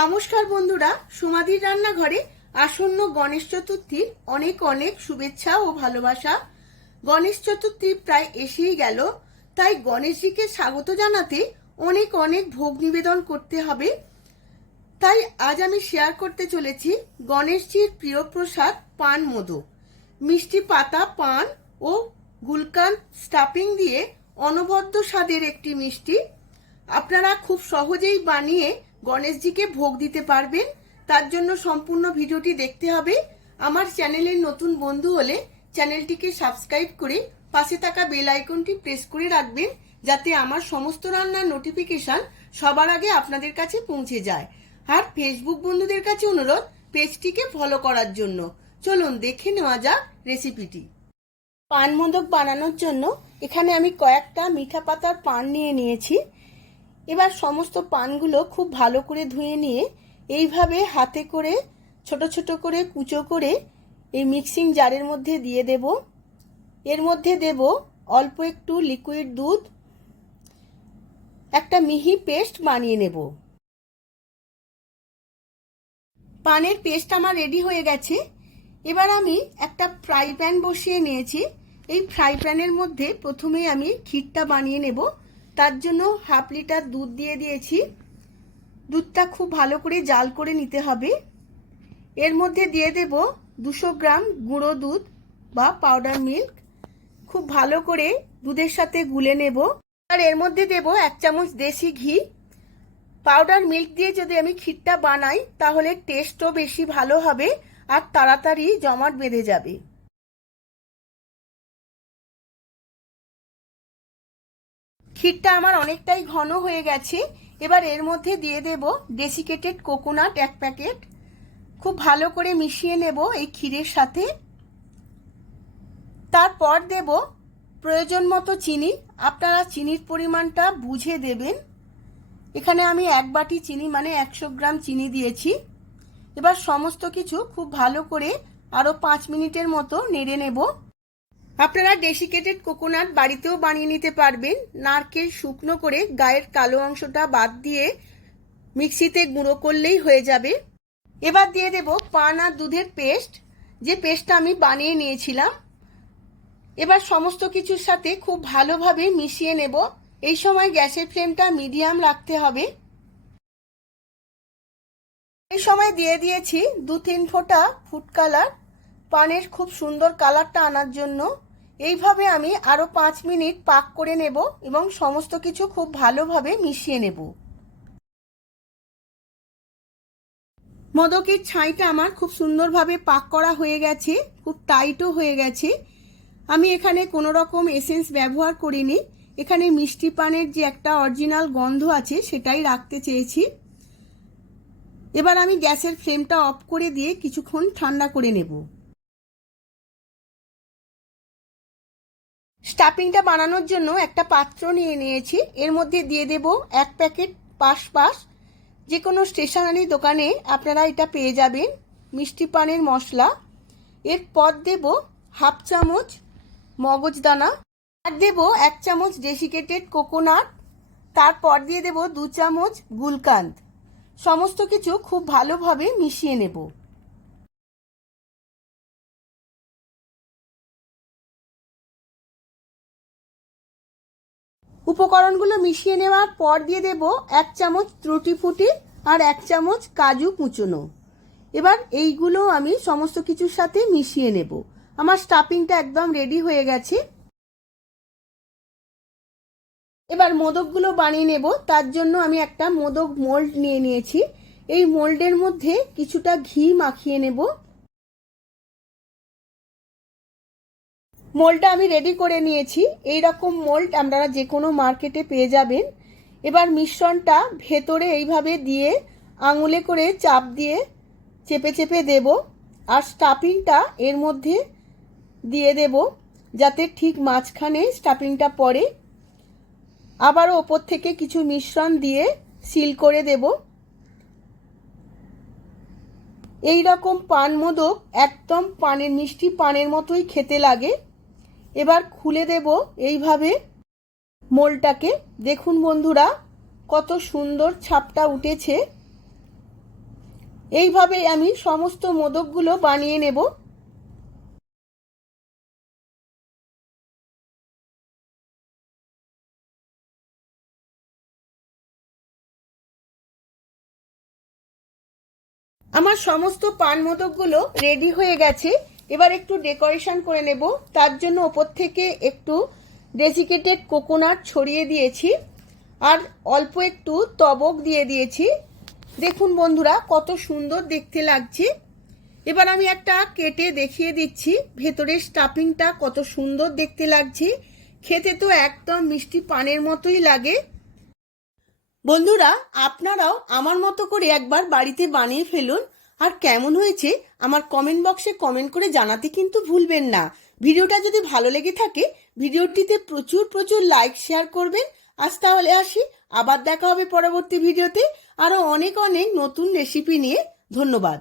নমস্কার বন্ধুরা, সুমাদির রান্নাঘরে আসন্ন গণেশ চতুর্থীর অনেক অনেক শুভেচ্ছা ও ভালোবাসা। গণেশ চতুর্থী প্রায় এসেই গেল, তাই গণেশজিকে স্বাগত জানাতে অনেক অনেক ভোগ নিবেদন করতে হবে। তাই আজ আমি শেয়ার করতে চলেছি গণেশজির প্রিয় প্রসাদ পান মোদক। মিষ্টি পাতা পান ও গুলকান্দ স্টাফিং দিয়ে অনবদ্য স্বাদের একটি মিষ্টি আপনারা খুব সহজেই বানিয়ে গণেশজিকে ভোগ দিতে পারবেন। তার জন্য সম্পূর্ণ ভিডিওটি দেখতে হবে। আমার চ্যানেলের নতুন বন্ধু হলে চ্যানেলটিকে সাবস্ক্রাইব করে পাশে থাকা বেল আইকনটি প্রেস করে রাখবেন, যাতে আমার সমস্ত রান্নার নোটিফিকেশন সবার আগে আপনাদের কাছে পৌঁছে যায়। আর ফেসবুক বন্ধুদের কাছে অনুরোধ পেজটিকে ফলো করার জন্য। চলুন দেখে নেওয়া যাক রেসিপিটি। পান মোদক বানানোর জন্য এখানে আমি কয়েকটা মিঠা পাতার পান নিয়ে নিয়েছি। এবার সমস্ত পানগুলো খুব ভালো করে ধুয়ে নিয়ে এইভাবে হাতে করে ছোট ছোট করে কুচো করে এই মিক্সিং জারের মধ্যে দিয়ে দেব। এর মধ্যে দেব অল্প একটু লিকুইড দুধ, একটা মিহি পেস্ট বানিয়ে নেব। পানের পেস্ট আমার রেডি হয়ে গেছে। এবার আমি একটা ফ্রাই প্যান বসিয়ে নিয়েছি। এই ফ্রাই প্যানের মধ্যে প্রথমে আমি ক্ষীরটা বানিয়ে নেব। তার জন্য হাফ লিটার দুধ দিয়ে দিয়েছি। দুধটা খুব ভালো করে জাল করে নিতে হবে। এর মধ্যে দিয়ে দেব 200 গ্রাম গুঁড়ো দুধ বা পাউডার মিল্ক। খুব ভালো করে দুধের সাথে গুলে নেব। আর এর মধ্যে দেব 1 চামচ দেশি ঘি। পাউডার মিল্ক দিয়ে যদি আমি ক্ষীরটা বানাই তাহলে টেস্টও বেশি ভালো হবে আর তাড়াতাড়ি জমাট বেঁধে যাবে। ক্ষীরটা আমার অনেকটাই ঘন হয়ে গেছে। এবার এর মধ্যে দিয়ে দেব ডেসিকেটেড কোকোনাট 1 প্যাকেট। খুব ভালো করে মিশিয়ে নেব এই ক্ষীরের সাথে। তারপর দেব প্রয়োজন মতো চিনি। আপনারা চিনির পরিমাণটা বুঝে দেবেন। এখানে আমি 1 বাটি চিনি মানে 100 গ্রাম চিনি দিয়েছি। এবার সমস্ত কিছু খুব ভালো করে আরও 5 মিনিটের মতো নেড়ে নেব। আপনারা ডেসিকেটেড কোকোনাট বাড়িতেও বানিয়ে নিতে পারবেন। নারকেল শুকনো করে গায়ের কালো অংশটা বাদ দিয়ে মিক্সিতে গুঁড়ো করলেই হয়ে যাবে। এবার দিয়ে দেব পান আর দুধের পেস্ট, যে পেস্টটা আমি বানিয়ে নিয়েছিলাম। এবার সমস্ত কিছুর সাথে খুব ভালোভাবে মিশিয়ে নেব। এই সময় গ্যাসের ফ্লেমটা মিডিয়াম রাখতে হবে। এই সময় দিয়ে দিয়েছি 2-3 ফোঁটা ফুড কালার, পানের খুব সুন্দর কালারটা আনার জন্য। এইভাবে আমি আরও 5 মিনিট পাক করে নেব এবং সমস্ত কিছু খুব ভালোভাবে মিশিয়ে নেব। মোদকের ছাইটা আমার খুব সুন্দরভাবে পাক করা হয়ে গেছে, খুব টাইটও হয়ে গেছে। আমি এখানে কোনো রকম এসেন্স ব্যবহার করিনি। এখানে মিষ্টি পানের যে একটা অরিজিনাল গন্ধ আছে সেটাই রাখতে চেয়েছি। এবার আমি গ্যাসের ফ্লেমটা অফ করে দিয়ে কিছুক্ষণ ঠান্ডা করে নেব। স্টাফিংটা বানানোর জন্য একটা পাত্র নিয়ে নিয়েছি। এর মধ্যে দিয়ে দেব 1 প্যাকেট পাশ। যে কোনো স্টেশনারি দোকানে আপনারা এটা পেয়ে যাবেন, মিষ্টি পানের মশলা। এরপর দেব হাফ চামচ মগজদানা, আর দেব 1 চামচ ডেসিকেটেড কোকোনাট। তারপর দিয়ে দেব 2 চামচ গুলকান্দ। সমস্ত কিছু খুব ভালোভাবে মিশিয়ে নেব। উপকরণগুলো মিশিয়ে নেওয়ার পর দিয়ে দেব 1 চামচ ত্রুটি ফুটি আর 1 চামচ কাজু কুচনো। এবার এইগুলো আমি সমস্ত কিছুর সাথে মিশিয়ে নেব। আমার স্টাফিংটা একদম রেডি হয়ে গেছে। এবার মোদকগুলো বানিয়ে নেব। তার জন্য আমি একটা মোদক মোল্ড নিয়ে নিয়েছি। এই মোল্ডের মধ্যে কিছুটা ঘি মাখিয়ে নেব। মোল্ডটা আমি রেডি করে নিয়েছি। এই রকম মোল্ড আপনারা যে কোনো মার্কেটে পেয়ে যাবেন। এবার মিশ্রণটা ভেতরে এইভাবে দিয়ে আঙুলে করে চাপ দিয়ে চেপে চেপে দেব আর স্টাফিংটা এর মধ্যে দিয়ে দেব, যাতে ঠিক মাঝখানে স্টাফিংটা পড়ে। আবারও ওপর থেকে কিছু মিশ্রণ দিয়ে সিল করে দেব। এই রকম পান মোদক একদম পানের মিষ্টি পানের মতোই খেতে লাগে। এবার খুলে দেব এইভাবে মোল্ডটাকে। দেখুন বন্ধুরা, কত সুন্দর ছাপটা উঠেছে। এইভাবে আমি সমস্ত মোদকগুলো বানিয়ে নেব। আমার সমস্ত পান মোদকগুলো রেডি হয়ে গেছে। এবার একটু ডেকোরেশন করে নেব। তার জন্য ওপর থেকে একটু ডেসিকেটেড কোকোনাট ছড়িয়ে দিয়েছি আর অল্প একটু তবক দিয়ে দিয়েছি। দেখুন বন্ধুরা কত সুন্দর দেখতে লাগছে। এবার আমি একটা কেটে দেখিয়ে দিচ্ছি ভেতরের স্টাফিংটা কত সুন্দর দেখতে লাগছে। খেতে তো একদম মিষ্টি পানের মতোই লাগে। বন্ধুরা, আপনারাও আমার মতো করে একবার বাড়িতে বানিয়ে ফেলুন। আর কেমন হয়েছে আমার কমেন্ট বক্সে কমেন্ট করে জানাতে কিন্তু ভুলবেন না। ভিডিওটা যদি ভালো লেগে থাকে ভিডিওটিতে প্রচুর প্রচুর লাইক শেয়ার করবেন। আজ তাহলে আসি, আবার দেখা হবে পরবর্তী ভিডিওতে আরো অনেক অনেক নতুন রেসিপি নিয়ে। ধন্যবাদ।